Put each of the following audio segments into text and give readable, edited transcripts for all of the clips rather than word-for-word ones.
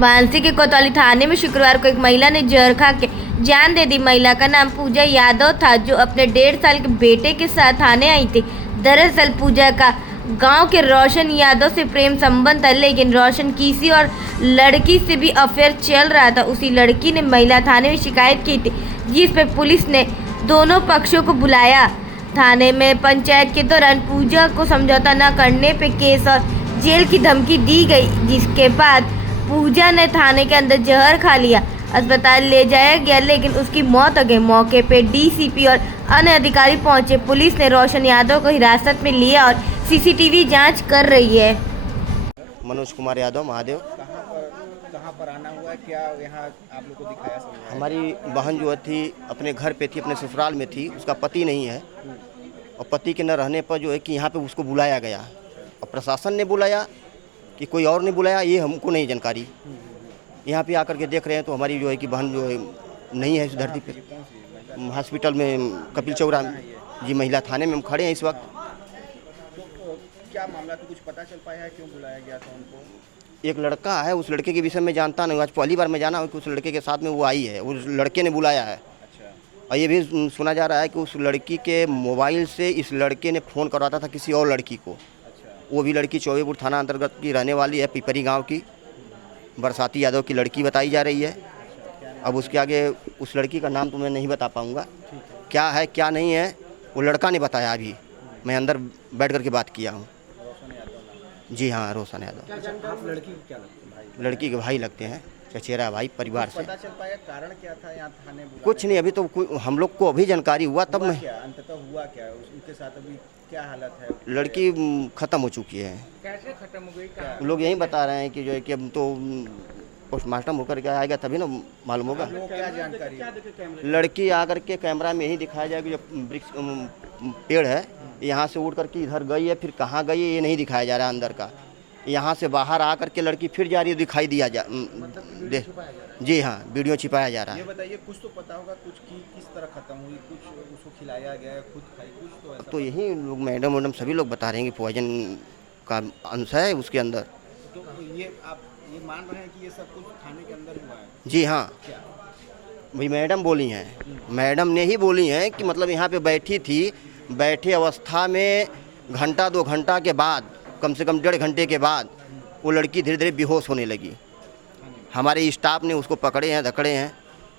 वाराणसी के कोतवाली थाने में शुक्रवार को एक महिला ने जहर खा के जान दे दी। महिला का नाम पूजा यादव था, जो अपने 1.5 साल के बेटे के साथ थाने आई थी। दरअसल पूजा का गांव के रोशन यादव से प्रेम संबंध था, लेकिन रोशन किसी और लड़की से भी अफेयर चल रहा था। उसी लड़की ने महिला थाने में शिकायत की थी, जिस पर पुलिस ने दोनों पक्षों को बुलाया। थाने में पंचायत के दौरान पूजा को समझौता न करने पर केस और जेल की धमकी दी गई, जिसके बाद पूजा ने थाने के अंदर जहर खा लिया। अस्पताल ले जाया गया, लेकिन उसकी मौत हो गई। मौके पे डीसीपी और अन्य अधिकारी पहुंचे। पुलिस ने रोशन यादव को हिरासत में लिया और सीसीटीवी जांच कर रही है। मनोज कुमार यादव महादेव। कहाँ पर आना हुआ, क्या यहाँ आप लोग को दिखाया समझाया? हमारी बहन जो थी अपने घर पे थी, अपने ससुराल में थी, उसका पति नहीं है और पति के न रहने पर जो है कि यहाँ पे उसको बुलाया गया और प्रशासन ने बुलाया कि कोई और ने बुलाया, ये हमको नहीं जानकारी। यहाँ पे आकर के देख रहे हैं तो हमारी जो है कि बहन जो है नहीं है इस धरती पे। हॉस्पिटल में कपिल चौरा जी महिला थाने में हम खड़े हैं इस वक्त। तो क्या मामला, तो कुछ पता चल पाया है क्यों बुलाया गया था उनको? एक लड़का है, उस लड़के के विषय में जानता नहीं, आज पहली बार मैं जाना हूँ कि उस लड़के के साथ में वो आई है, उस लड़के ने बुलाया है। अच्छा। और ये भी सुना जा रहा है कि उस लड़की के मोबाइल से इस लड़के ने फ़ोन करवाता था किसी और लड़की को। अच्छा। वो भी लड़की चौबेपुर थाना अंतर्गत की रहने वाली है, पिपरी गांव की, बरसाती यादव की लड़की बताई जा रही है। अब उसके आगे उस लड़की का नाम तो मैं नहीं बता पाऊँगा, क्या है क्या नहीं है वो लड़का ने बताया। अभी मैं अंदर बैठ कर के बात किया हूँ। जी हाँ, रोशन यादव। आप लड़की को क्या लगता है? भाई लड़की के भाई लगते हैं, चचेरा भाई परिवार से। पता चल पाया कारण क्या था यहाँ थाने बुलाने? कुछ नहीं, अभी तो हम लोग को अभी जानकारी हुआ तब मैं। क्या अंततः हुआ क्या उनके साथ, अभी क्या हालत है? लड़की ख़त्म हो चुकी है। कैसे खत्म हो गई? लोग यही बता रहे हैं कि जो है कि अब तो पोस्टमार्टम होकर के आएगा तभी ना मालूम होगा। वो क्या जानकारी है? लड़की आकर के कैमरा में यही दिखाया जाएगा कि जो वृक्ष पेड़ है यहाँ से उड़ करके इधर गई है, फिर कहाँ गई है ये नहीं दिखाया जा रहा है अंदर का। यहाँ से बाहर आकर के लड़की फिर जा रही है, दिखाई दिया दे। जी हाँ, वीडियो छिपाया जा रहा ये है। बताइए, कुछ तो पता होगा कुछ की किस तरह खत्म हुई, कुछ उसको खिलाया गया, खुद खाई, कुछ तो ऐसा? तो यही लोग मैडम सभी लोग बता रहे हैं कि पॉइजन का अंश है उसके अंदर। तो ये आप ये मान रहे हैं कि ये सब कुछ थाने के अंदर हुआ है? जी हाँ, क्या? भाई मैडम बोली हैं, मैडम ने ही बोली हैं कि मतलब यहाँ पे बैठी थी, बैठे अवस्था में घंटा 2 घंटा के बाद, कम से कम 1.5 घंटे के बाद वो लड़की धीरे धीरे बेहोश होने लगी। हमारे स्टाफ ने उसको पकड़े हैं, धकड़े हैं।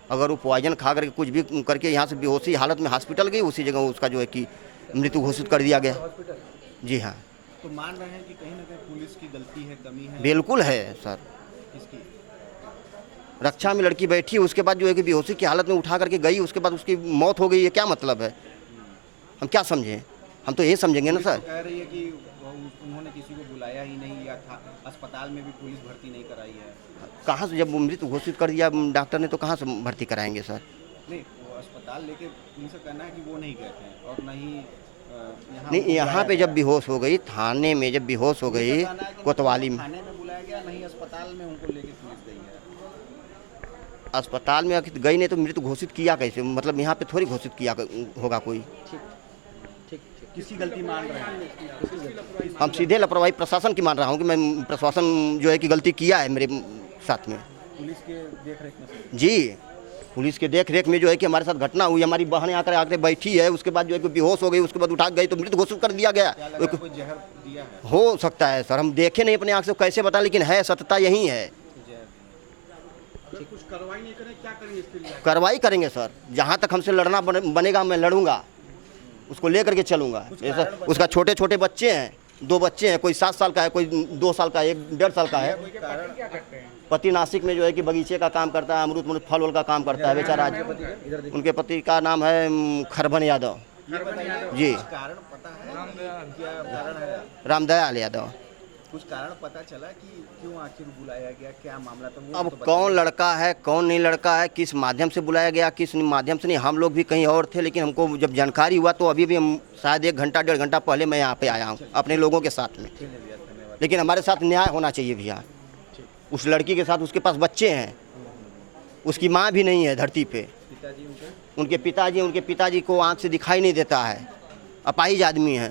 अगर वो पॉइजन खा करके कुछ भी करके यहाँ से बेहोशी हालत में हॉस्पिटल गई, उसी जगह उसका जो है कि मृत्यु घोषित कर दिया गया। जी हाँ, तो मान रहे हैं कि कहीं ना कहीं पुलिस की गलती है, कमी है? बिल्कुल है सर। इसकी रक्षा में लड़की बैठी, उसके बाद जो है कि बेहोशी की हालत में उठा करके गई, उसके बाद उसकी मौत हो गई, ये क्या मतलब है? हम क्या समझें? हम तो ये समझेंगे ना सर। कह रही है कि उन्होंने किसी को बुलाया ही नहीं, या था अस्पताल में भी पुलिस भर्ती नहीं कराई है। कहाँ से, जब मृत्यु घोषित कर दिया डॉक्टर ने तो कहाँ से भर्ती कराएंगे सर? नहीं, वो अस्पताल लेके पुलिस का कहना है कि वो नहीं गए थे और नहीं नहीं, यहाँ पे जब बेहोश हो गई, थाने में जब बेहोश हो गई कोतवाली में, थाने में बुलाया गया, नहीं अस्पताल में उनको लेके पुलिस गई है। अस्पताल में आखिर गई नहीं तो मृत्यु घोषित किया कैसे? मतलब यहाँ पे थोड़ी घोषित किया होगा कोई। ठीक, किसकी गलती मान रहे हैं? हम सीधे लापरवाही प्रशासन की मान रहा हूँ कि मैं प्रशासन जो है कि गलती किया है मेरे साथ में। पुलिस के देख रेख में? जी, पुलिस के देख रेख में जो है कि हमारे साथ घटना हुई, हमारी बहन आकर बैठी है, उसके बाद जो है कि बेहोश हो गई, उसके बाद उठा गई तो मृत्यु घोषित कर दिया गया। कोई जहर दिया है? हो सकता है सर, हम देखे नहीं अपने आँख से, कैसे बता, लेकिन है, सत्यता यही है। कुछ कार्रवाई नहीं करें, क्या करेंगे इसके लिए? कार्रवाई करेंगे सर, जहाँ तक हमसे लड़ना बनेगा मैं लड़ूंगा, उसको लेकर के चलूँगा। जैसे उसका छोटे छोटे बच्चे हैं, 2 बच्चे हैं, कोई 7 साल का है, कोई 2 साल का है, 1 1.5 साल का है। पति नासिक में जो है कि बगीचे का काम करता है, अमरूद फल वल का काम करता है बेचारा। उनके पति का नाम है खरबन यादव जी, कारण पता है क्या कारण है? रामदयाल यादव। कुछ कारण पता चला कि क्यों आखिर बुलाया गया, क्या मामला था वो? अब तो कौन लड़का है कौन नहीं लड़का है, किस माध्यम से बुलाया गया, किस माध्यम से नहीं, हम लोग भी कहीं और थे, लेकिन हमको जब जानकारी हुआ तो अभी भी हम शायद 1 घंटा 1.5 घंटा पहले मैं यहाँ पे आया हूँ अपने लोगों के साथ में। लेकिन हमारे साथ न्याय होना चाहिए भैया। उस लड़की के साथ उसके पास बच्चे हैं, उसकी माँ भी नहीं है धरती पे। पिताजी उनके पिताजी को आँख से दिखाई नहीं देता है, अपाहिज आदमी है,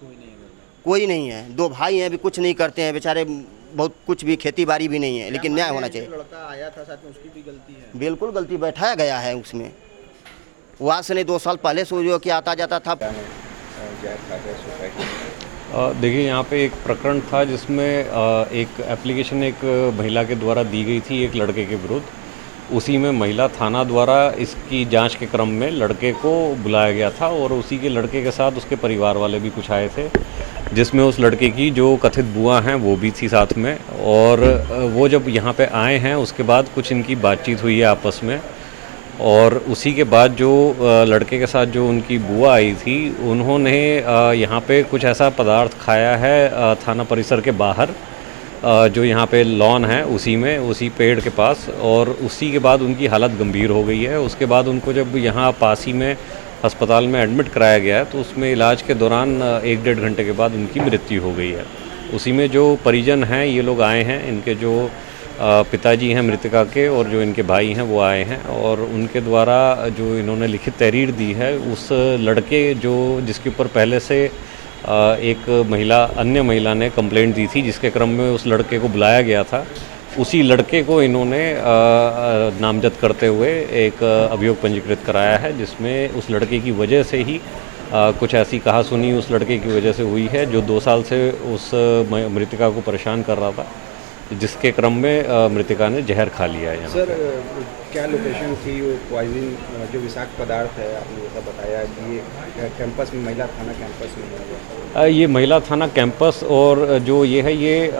कोई नहीं है? कोई नहीं है। 2 भाई हैं, अभी कुछ नहीं करते हैं बेचारे, बहुत कुछ भी खेती बाड़ी भी नहीं है, लेकिन न्याय होना चाहिए। लड़का आया था साथ में, उसकी भी गलती है? बिल्कुल गलती, बैठाया गया है उसमें। वो आज से नहीं 2 साल पहले से जो कि आता जाता था। देखिए, यहाँ पे एक प्रकरण था जिसमें एक एप्लीकेशन एक महिला के द्वारा दी गई थी एक लड़के के विरुद्ध। उसी में महिला थाना द्वारा इसकी जांच के क्रम में लड़के को बुलाया गया था और उसी के लड़के के साथ उसके परिवार वाले भी कुछ आए थे, जिसमें उस लड़के की जो कथित बुआ हैं वो भी थी साथ में। और वो जब यहाँ पे आए हैं उसके बाद कुछ इनकी बातचीत हुई है आपस में, और उसी के बाद जो लड़के के साथ जो उनकी बुआ आई थी उन्होंने यहाँ पे कुछ ऐसा पदार्थ खाया है थाना परिसर के बाहर, जो यहाँ पे लॉन है उसी में, उसी पेड़ के पास, और उसी के बाद उनकी हालत गंभीर हो गई है। उसके बाद उनको जब यहाँ पास ही में अस्पताल में एडमिट कराया गया है तो उसमें इलाज के दौरान 1-1.5 घंटे के बाद उनकी मृत्यु हो गई है। उसी में जो परिजन हैं ये लोग आए हैं, इनके जो पिताजी हैं मृतका के और जो इनके भाई हैं वो आए हैं, और उनके द्वारा जो इन्होंने लिखित तहरीर दी है उस लड़के जो जिसके ऊपर पहले से एक अन्य महिला ने कंप्लेंट दी थी, जिसके क्रम में उस लड़के को बुलाया गया था, उसी लड़के को इन्होंने नामजद करते हुए एक अभियोग पंजीकृत कराया है, जिसमें उस लड़के की वजह से ही कुछ ऐसी कहासुनी उस लड़के की वजह से हुई है जो 2 साल से उस मृतका को परेशान कर रहा था, जिसके क्रम में मृतका ने जहर खा लिया है। सर, क्या लोकेशन थी वो पॉइजन जो विषाक्त पदार्थ है? आपने जैसा बताया कि ये कैंपस में, महिला थाना कैंपस में है। ये महिला थाना कैंपस, और जो ये है ये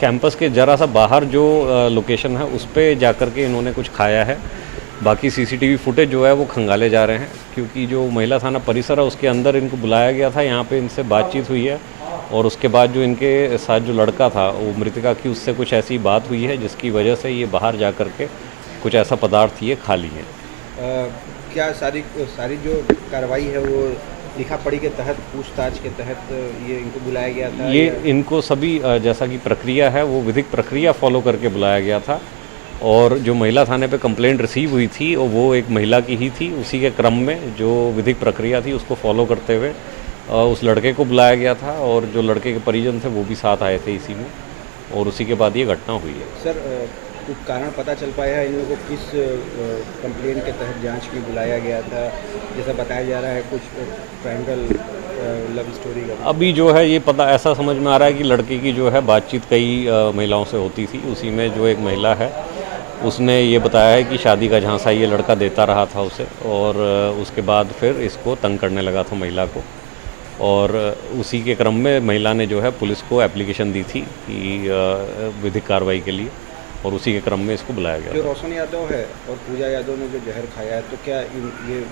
कैंपस के ज़रा सा बाहर जो लोकेशन है उस पर जा कर के इन्होंने कुछ खाया है। बाकी सीसीटीवी फुटेज जो है वो खंगाले जा रहे हैं, क्योंकि जो महिला थाना परिसर है उसके अंदर इनको बुलाया गया था, यहाँ पे इनसे बातचीत हुई है, और उसके बाद जो इनके साथ जो लड़का था वो मृतका की, उससे कुछ ऐसी बात हुई है जिसकी वजह से ये बाहर जा कर के कुछ ऐसा पदार्थ ये खा लिए। क्या सारी जो कार्रवाई है वो लिखा पढ़ी के तहत, पूछताछ के तहत ये इनको बुलाया गया था? ये इनको सभी जैसा कि प्रक्रिया है वो विधिक प्रक्रिया फॉलो करके बुलाया गया था, और जो महिला थाने पे कंप्लेंट रिसीव हुई थी और वो एक महिला की ही थी, उसी के क्रम में जो विधिक प्रक्रिया थी उसको फॉलो करते हुए उस लड़के को बुलाया गया था, और जो लड़के के परिजन थे वो भी साथ आए थे इसी में, और उसी के बाद ये घटना हुई है। सर, कुछ कारण पता चल पाया है इन लोगों को किस कंप्लेंट के तहत जांच में बुलाया गया था? जैसा बताया जा रहा है कुछ ट्रायंगल लव स्टोरी का। अभी जो है ये पता ऐसा समझ में आ रहा है कि लड़के की जो है बातचीत कई महिलाओं से होती थी, उसी में जो एक महिला है उसने ये बताया है कि शादी का झांसा ये लड़का देता रहा था उसे, और उसके बाद फिर इसको तंग करने लगा था महिला को, और उसी के क्रम में महिला ने जो है पुलिस को एप्लीकेशन दी थी कि विधिक कार्रवाई के लिए, और उसी के क्रम में इसको बुलाया गया। जो रोशन यादव है और पूजा यादव ने जो जहर खाया है, तो क्या ये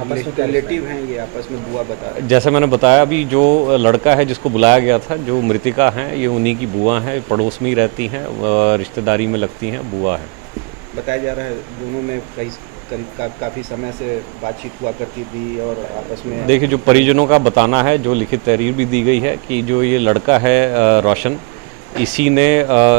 आपस में रिलेटिव हैं, ये आपस में बुआ बता रहे हैं? जैसे मैंने बताया, अभी जो लड़का है जिसको बुलाया गया था, जो मृतिका हैं ये उन्हीं की बुआ हैं, पड़ोस में ही रहती हैं, रिश्तेदारी में लगती हैं, बुआ है। बताया जा रहा है दोनों में काफ़ी समय से बातचीत हुआ करती थी और आपस में। देखिए, जो परिजनों का बताना है, जो लिखित तहरीर भी दी गई है कि जो ये लड़का है रोशन, इसी ने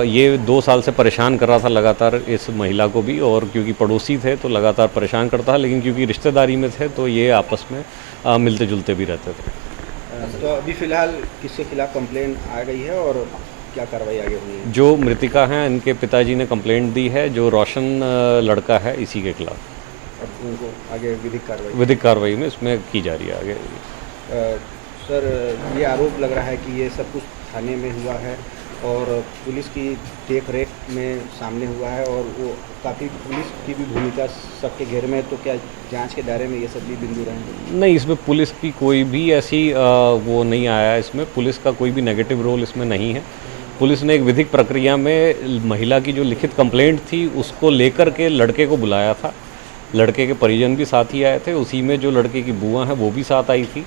ये 2 साल से परेशान कर रहा था लगातार इस महिला को भी, और क्योंकि पड़ोसी थे तो लगातार परेशान करता, लेकिन क्योंकि रिश्तेदारी में थे तो ये आपस में मिलते जुलते भी रहते थे। तो अभी फ़िलहाल किसके खिलाफ कंप्लेंट आ गई है और क्या कार्रवाई आगे हुई है? जो मृतिका हैं इनके पिताजी ने कंप्लेंट दी है, जो रोशन लड़का है इसी के खिलाफ। अब उनको आगे विधिक कार्रवाई में इसमें की जा रही है आगे। सर, ये आरोप लग रहा है कि ये सब कुछ थाने में हुआ है और पुलिस की देख रेख में सामने हुआ है, और वो काफ़ी पुलिस की भी भूमिका सबके घेर में है, तो क्या जांच के दायरे में ये सब भी बिंदु रहेंगे? नहीं, इसमें पुलिस की कोई भी ऐसी वो नहीं आया, इसमें पुलिस का कोई भी नेगेटिव रोल इसमें नहीं है। पुलिस ने एक विधिक प्रक्रिया में महिला की जो लिखित कंप्लेंट थी उसको लेकर के लड़के को बुलाया था, लड़के के परिजन भी साथ ही आए थे, उसी में जो लड़के की बुआ है वो भी साथ आई थी,